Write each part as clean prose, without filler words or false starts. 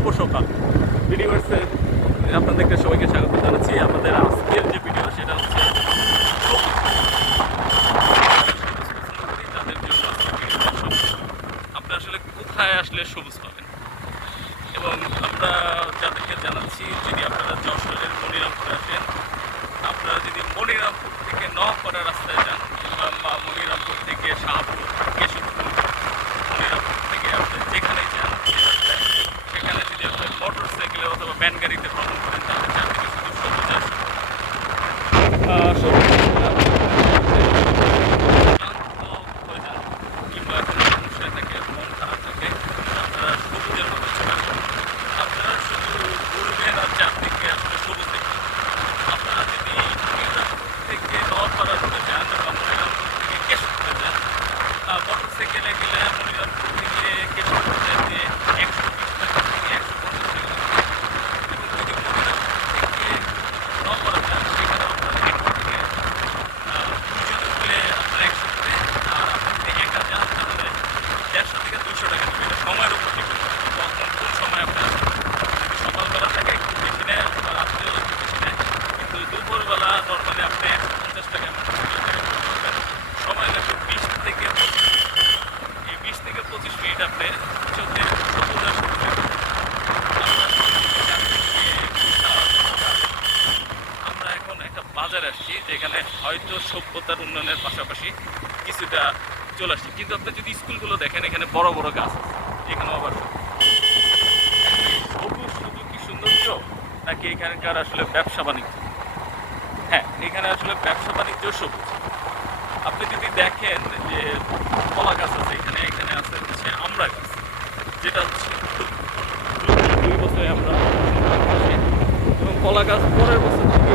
শুভ সকাল ভিডিওসে আপনাদেরকে সবাইকে স্বাগত জানাচ্ছি। আমাদের আজকের যে ভিডিও সেটা হচ্ছে তাদের জন্য আপনি আসলে কোথায় আসলে সবুজ পাবেন, এবং আমরা যাদেরকে জানাচ্ছি যদি আপনারা যশোরের মনিরামপুরে আসেন, আপনারা যদি মনিরামপুর থেকে নওয়াপাড়া রাস্তায় যান বা মনিরামপুর থেকে শাহপুর, কেশবপুর, মনিরামপুর থেকে আপনি যেখানে যান সেখানে যদি আপনি মোটর সাইকেলে অথবা ভ্যান গাড়িতে ভ্রমণ করেন তাহলে চারদিকে শুধু সবুজ আর সবুজ হয়ে যান কিংবা কোনো সমস্যা থাকে, মন খারাপ থাকে, আপনারা সবুজের মধ্যে চলে আসেন। আপনারা শুধু ঘুরবেন আর চারদিকে আসলে সবুজ দেখবেন। আপনারা যদি মনিরামপুর থেকে নওয়াপাড়া রোডে যান বা মনিরামপুর থেকে কেশবপুরে যান, মোটর সাইকেলে গেলে মনিরামপুর থেকে কেশবপুর যেতে 120 টাকা থেকে 150 টাকা লাগে। এবং যদি মনিরামপুর থেকে নওয়াপাড়া যান সেখানে আপনার 100 থেকে দুজনে মিলে আপনার 100 করে, আর আপনি যদি একা যান তাহলে 150 থেকে 200 টাকা নেবে। এটা সময়ের উপর ডিপেন্ড করে তখন কোন সময় আপনি আসবেন। যদি সকালবেলা থাকে একটু বেশি নেয় বা রাত্রেও একটু বেশি নেয়, কিন্তু দুপুরবেলা নর্মালি আপনি 150 টাকা সময় লাগবে 20 থেকে 25 মিনিট। এই 20 থেকে 25 মিনিট আপনি চোখে সবুজ আর সবুজ দেখবেন। আমরা এখন একটা বাজারে আসছি যেখানে হয়তো সভ্যতার উন্নয়নের পাশাপাশি কিছুটা চলে আসছে, কিন্তু আপনি যদি স্কুলগুলো দেখেন এখানে বড় বড় গাছ আছে, এখানেও আবার সবুজ শুধু কি সৌন্দর্য নাকি এখানকার আসলে ব্যবসা বাণিজ্য? হ্যাঁ, এখানে আসলে ব্যবসা বাণিজ্য সবুজ। আপনি যদি দেখেন যে কলা গাছ আছে এখানে, এখানে আছে হচ্ছে আমড়া গাছ, যেটা হচ্ছে 2 বছরে আমরা আসে, এবং কলা গাছ পরের বছর থেকে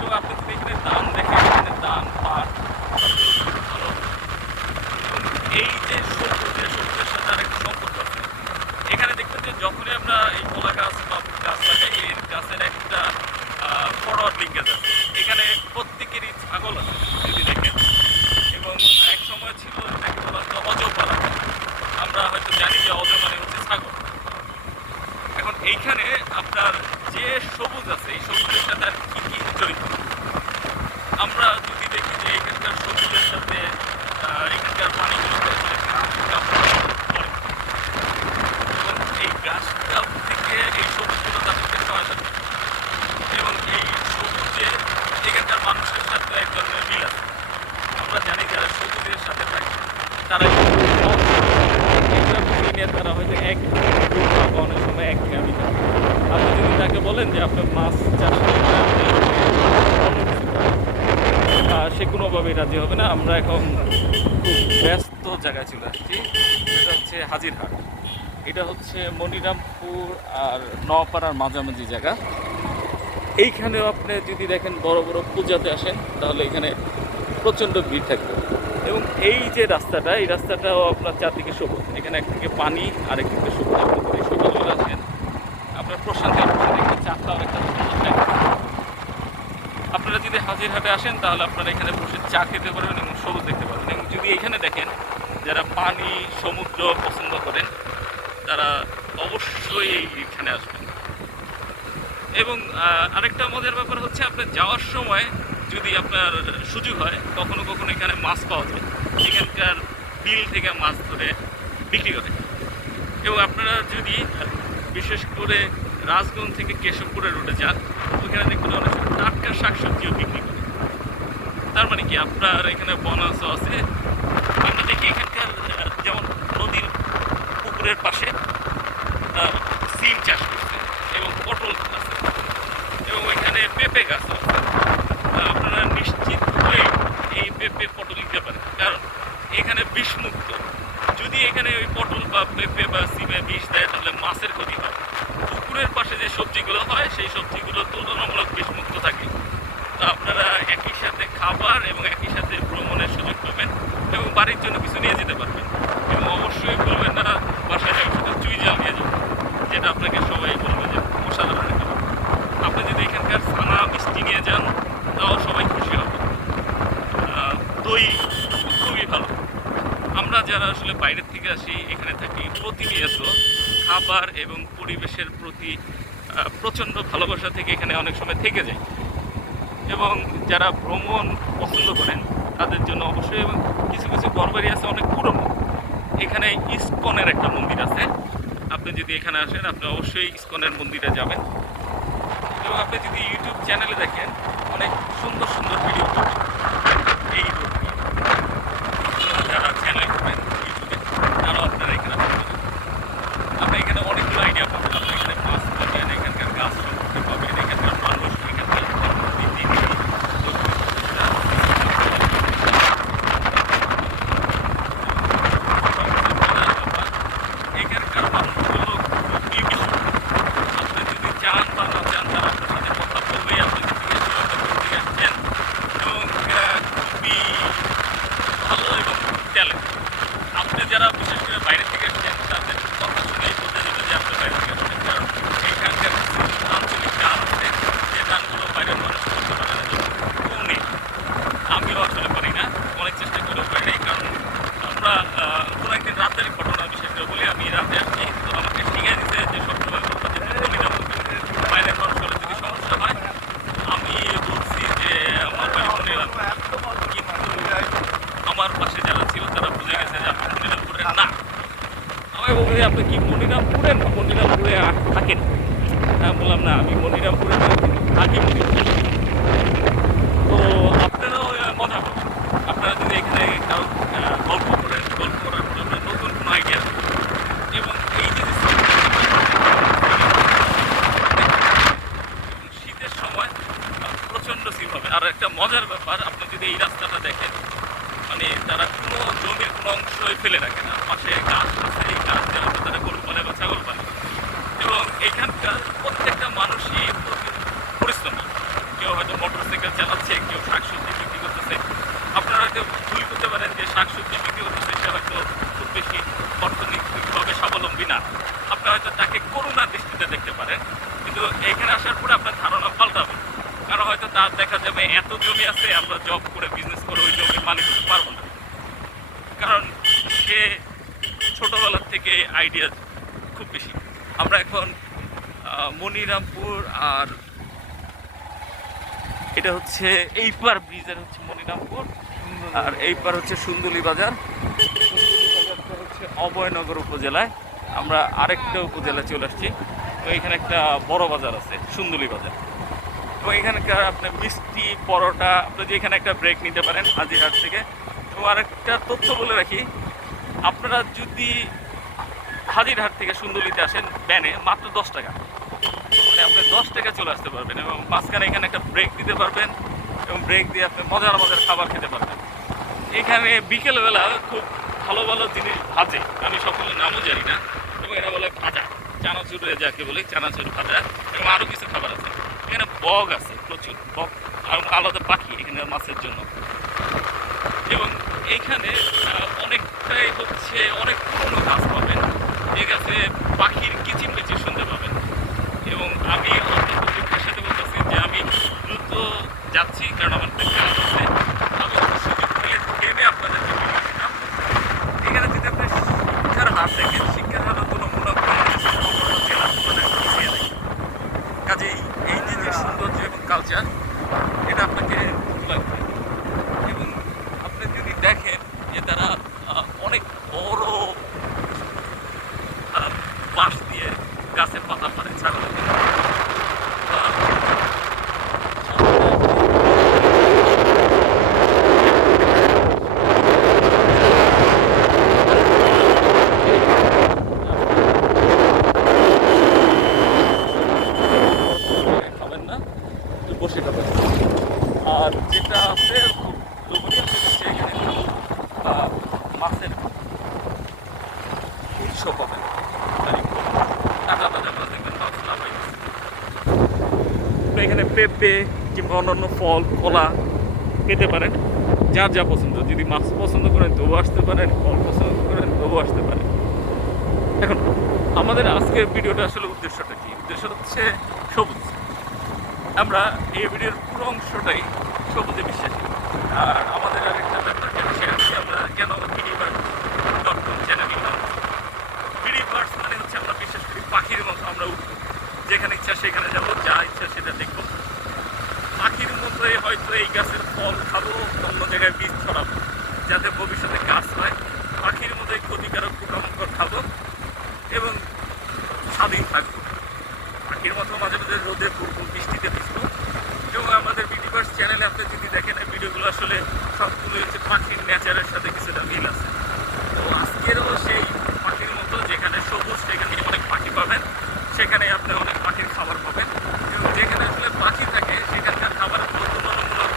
এবং আপনি যদি এখানে ধান দেখেন, এখানে ধান, পাট, ভালো। এই যে সবুজের সাথে আরেকটা সম্পর্ক আছে। এখানে দেখবেন যে যখনই আমরা এই কলা গাছ বা গাছ লাগাই, এই গাছের একটা ফরওয়ার্ড লিঙ্কেজ আছে। এখানে প্রত্যেকেরই ছাগল আছে যদি দেখেন, এবং এক সময় ছিল এটাকে বলা হতো অজ পালা। আমরা হয়তো জানি যে অজ মানে হচ্ছে ছাগল। এখন এইখানে আপনার যে সবুজ আছে এই সবুজের সাথে আর কি কি জড়িত, আমরা যদি দেখি যে এখানকার সবুজের সাথে এখানকার পানিগুলোতে আসলে ঘাস পড়ে, এবং এই ঘাসটা থেকে এই সবুজগুলো তাদেরকে সহায়তা করে, এবং এই সবুজে এখানকার মানুষের সাথে এক ধরনের মিল আছে। আমরা জানি যারা সবুজের সাথে থাকে তারা তারা হয়তো এক বা অনেক সময় এক আমি থাকে। আপনি যদি তাকে বলেন যে আপনার মাছ চাষ সে কোনোভাবেই রাজি হবে না। আমরা এখন খুব ব্যস্ত জায়গায় চলে আসছি, এটা হচ্ছে হাজিরহাট। এটা হচ্ছে মনিরামপুর আর নওয়াপাড়ার মাঝামাঝি জায়গা। এইখানেও আপনি যদি দেখেন বড় বড় পূজাতে আসেন তাহলে এখানে প্রচণ্ড ভিড় থাকবে, এবং এই যে রাস্তাটা, এই রাস্তাটাও আপনার চারদিকে সবুজ। এখানে একদিকে পানি আর একদিকে সবুজ। আপনি যদি সকালবেলা আসেন আপনার প্রশান্তির একটা চা খাওয়ার একটা সুন্দর জায়গা। আপনারা যদি হাজিরহাটে আসেন তাহলে আপনারা এখানে বসে চা খেতে পারবেন এবং সবুজ দেখতে পারবেন। এবং যদি এখানে দেখেন যারা পানি সমুদ্র পছন্দ করেন তারা অবশ্যই এখানে আসবেন। এবং আরেকটা মজার ব্যাপার হচ্ছে আপনার যাওয়ার সময় যদি আপনার সুযোগ হয় কখনো কখনো এখানে মাছ পাওয়া যায়, এখানকার বিল থেকে মাছ ধরে বিক্রি করে। এবং আপনারা যদি বিশেষ করে রাজগঞ্জ থেকে কেশবপুরের রোডে যান ওইখানে দেখবেন অনেক টাটকা শাকসবজিও বিক্রি করে। তার মানে কি আপনার এখানে বনাসও আছে। আমরা দেখি এখানকার যেমন নদীর পুকুরের পাশে সিম চাষ করছে এবং পটল আছে, এবং এখানে পেঁপে গাছ আছে। আপনারা নিশ্চিত হয়ে এই পেঁপে পটল নিতে পারেন, কারণ এখানে বিষমুক্ত। যদি এখানে ওই পটল বা পেঁপে বা সিমে বিষ দেয় তাহলে মাছের ক্ষতি হয়। পুকুরের পাশে যে সবজিগুলো হয় সেই সবজিগুলো তুলনামূলক বিষমুক্ত থাকে। তো আপনারা একই সাথে খাবার এবং একই সাথে ভ্রমণের সুযোগ পাবেন এবং বাড়ির জন্য কিছু নিয়ে যেতে পারবেন। এবং অবশ্যই বলবেন না বাসায় শুধু চুই জাল নিয়ে যাবেন, যেটা আপনাকে সবাই বলবে যে অসাধারণ একটা ব্যাপার। আপনি যদি এখানকার ছানা মিষ্টি নিয়ে যান তাও সবাই খুশি হবে। দই খুবই ভালো। আমরা যারা আসলে বাইরের থেকে আসি এখানে থাকি প্রতিনিয়ত খাবার খাবার এবং পরিবেশের প্রতি প্রচণ্ড ভালোবাসা থেকে এখানে অনেক সময় থেকে যায়। এবং যারা ভ্রমণ পছন্দ করেন তাদের জন্য অবশ্যই, এবং কিছু কিছু ঘরবাড়ি আছে অনেক পুরনো। এখানে ইস্কনের একটা মন্দির আছে, আপনি যদি এখানে আসেন আপনি অবশ্যই ইস্কনের মন্দিরে যাবেন। এবং আপনি যদি ইউটিউব চ্যানেলে দেখেন অনেক সুন্দর সুন্দর ভিডিও পাবেন এই রোড নিয়ে। যারা চ্যানেল করবেন ইউটিউবে তারাও আপনারা এখানে আসতে পারেন। আপনি এখানে অনেকগুলো আইডিয়া পাবেন। আপনি এখানে মাছ পাবেন, এখানকার গাছ সম্পর্কে পাবেন, এখানকার মানুষ, এখানকার রীতিনীতি, এখানকার মানুষগুলো খুবই মিশুক। আপনি যদি চান বা না চান তারা আপনার সাথে কথা বলবে, আপনি যদি আসছেন এবং খুবই ভালো এবং ট্যালেন্ট। আপনি যারা বিশেষ করে বাইরে থেকে এসছেন তাদের কথা শুনেই বোঝা যাবে যে আপনি বাইরে থেকে এসছেন, কারণ এইখানকার আঞ্চলিক গান আছে যে গানগুলো বাইরের মানুষ করতে পারে না। উনি আমিও আসলে পারি না, অনেক চেষ্টা করেও পারি নাই, কারণ আমরা কোনো একদিন রাতের ঘটনা বিশেষ করে বলি, আমি রাতে আসছি তো আমাকে শিখিয়ে দিতে যে সবসময় বলবো যে বাইরের মানুষ হলে যদি সমস্যা হয়। আমি বলছি যে আমার বাড়ি মনিরাম, কিন্তু আমার পাশে যারা ছিল তারা বুঝে গেছে যে আপনি মনিরামপুরের না। আমি বলি আপনি কি মনিরামপুরের না মনিরামপুরে থাকেন? আমি বললাম না আমি মনিরামপুরে না, থাকি মনিরামপুরে। তো আপনারাও মজা করবেন। আপনারা যদি এখানে কারো গল্প করেন, গল্প করার পর আপনার নতুন কোনো আইডিয়া এবং এই যে শীতের সময় প্রচণ্ড সিল হবে। আর একটা মজার ব্যাপার, আপনি যদি এই রাস্তাটা দেখেন, মানে তারা কোনো জমির কোনো অংশই ফেলে রাখে না, পাশে গাছ আছে, এই গাছ দিয়ে হয়তো তারা গরু পালে বা ছাগল পালে। এবং এখানকার প্রত্যেকটা মানুষই পরিশ্রমী। কেউ হয়তো মোটরসাইকেল চালাচ্ছে, কেউ শাকসবজি বিক্রি করতেছে। আপনারা হয়তো ভুল করতে পারেন যে শাকসবজি বিক্রি করতেছে সে হয়তো খুব বেশি অর্থনৈতিকভাবে স্বাবলম্বী না, আপনি হয়তো তাকে করুণার দৃষ্টিতে দেখতে পারেন, কিন্তু এখানে আসার পরে আপনার ধারণা পাল্টাবে। কারণ হয়তো তার দেখা যাবে এত জমি আছে, আমরা জব করে বিজনেস করে ওই জমির মালিক হতে পারবো না, কারণ সে ছোটোবেলার থেকে আইডিয়া খুব বেশি। আমরা এখন মনিরামপুর, আর এটা হচ্ছে এই পার ব্রিজের হচ্ছে মনিরামপুর, আর এই পার হচ্ছে সুন্দুলি বাজার। সুন্দুলি বাজারটা হচ্ছে অভয়নগর উপজেলায়। আমরা আরেকটা উপজেলায় চলে আসছি। তো এখানে একটা বড় বাজার আছে সুন্দুলি বাজার। তো এখানকার আপনার মিষ্টি পরোটা, আপনি যে এখানে একটা ব্রেক নিতে পারেন হাজিরহাট থেকে। এবং আরেকটা তথ্য বলে রাখি, আপনারা যদি হাজিরহাট থেকে সুন্দুলিতে আসেন ভ্যানে মাত্র 10 টাকা, মানে আপনি 10 টাকা চলে আসতে পারবেন এবং মাঝখানে এখানে একটা ব্রেক দিতে পারবেন এবং ব্রেক দিয়ে আপনি মজার মজার খাবার খেতে পারবেন। এখানে বিকেলবেলা খুব ভালো ভালো জিনিস ভাজে, আমি সকলের নামও জানি না, এবং এরা বলে ভাজা, চানাচুর যাকে বলে চানাচুর ভাজা, এবং আরও কিছু খাবার আছে। এখানে বগ আছে প্রচুর, বগ আর আলাদা পাখি এখানে মাছের জন্য। এবং এইখানে অনেকটাই হচ্ছে অনেক পুরনো গাছ পাবেন, যে গাছে পাখির কিচিরমিচির শুনতে পাবেন। এবং আমি অন্তর্ভুক্তির সাথে বলতেছি যে আমি দ্রুত যাচ্ছি, কারণ আমার একটা কাজ আছে। আমি সুযোগ পেলে ট্রেনে আপনাদেরকে বলেছিলাম, এখানে যদি আপনি শিক্ষার হার দেখেন, শিক্ষার হারও তুলনামূলক জেলা তুলনায় পিছিয়ে নেই। কাজেই এই যে সৌন্দর্য এবং কালচার, এটা আপনাকে লাগবে। এবং আপনি যদি দেখেন যে তারা অনেক বড় বাঁশ দিয়ে গাছের পাতা পারে ছাগল। খাবেন না, একটু বসে খাবেন। আর যেটা আছে খুব লোভনীয়, সেটা হচ্ছে এখানে মাছের উৎস পাবেন। কাঁচা তাজা মাছ দেখবেন মাছলা পাইছে। এখানে পেঁপে কিংবা অন্যান্য ফল, কলা পেতে পারেন, যার যা পছন্দ। যদি মাছ পছন্দ করেন তবু আসতে পারেন, ফল পছন্দ করেন তবু আসতে পারেন। এখন আমাদের আজকের ভিডিওটা আসলে উদ্দেশ্যটা কি? উদ্দেশ্য হচ্ছে সবুজ। আমরা এই ভিডিওর পুরো অংশটাই সবুজে বিশ্বাসী। আর আমাদের আরেকটা ব্যাপার শেয়ার করি, আমরা কেন বিডিবার্ড.com চ্যানেল নাম। বিডিবার্ডস মানে হচ্ছে আমরা বিশ্বাস করি হয়তো এই গাছের ফল খাবো, অন্য জায়গায় বীজ ছড়াবো, যাতে ভবিষ্যতে গাছ হয়। পাখির মতোই ক্ষতিকারক পোকামাকড় খাবো এবং স্বাধীন থাকবো। পাখির মতো মাঝে মাঝে রোদে পড়বো, বৃষ্টিতে ভিজবো। এবং আমাদের বিডিভার্স চ্যানেলে আপনি যদি দেখেন এই ভিডিওগুলো আসলে সবগুলো হচ্ছে পাখির নেচারের সাথে কিছুটা মিল আছে। তো আজকেরও সেই পাখির মতো, যেখানে সবুজ সেখানে অনেক পাখি পাবেন, সেখানে আপনি অনেক পাখির খাবার পাবেন। এবং যেখানে আসলে পাখি থাকে সেখানকার খাবারগুলো তুলনামূলক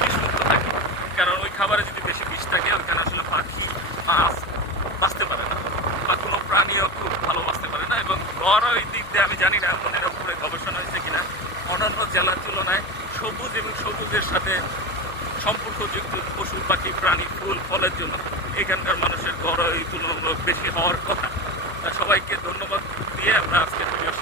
বিষমুক্ত থাকে, কারণ ওই খাবারে যদি বেশি বিষ থাকে ওইখানে আসলে পাখি, মাছ বাঁচতে পারে না, বা কোনো প্রাণীও খুব ভালো বাঁচতে পারে না। এবং গড় ওই দিক দিয়ে আমি জানি না মনের উপরে গবেষণা হয়েছে কিনা, অন্যান্য জেলার তুলনায় সবুজ এবং সবুজের সাথে সম্পর্কযুক্ত পশু পাখি প্রাণী ফুল ফলের জন্য এখানকার মানুষের গড় তুলনামূলক বেশি হওয়ার কথা। সবাইকে ধন্যবাদ দিয়ে আমরা আজকের ভিডিও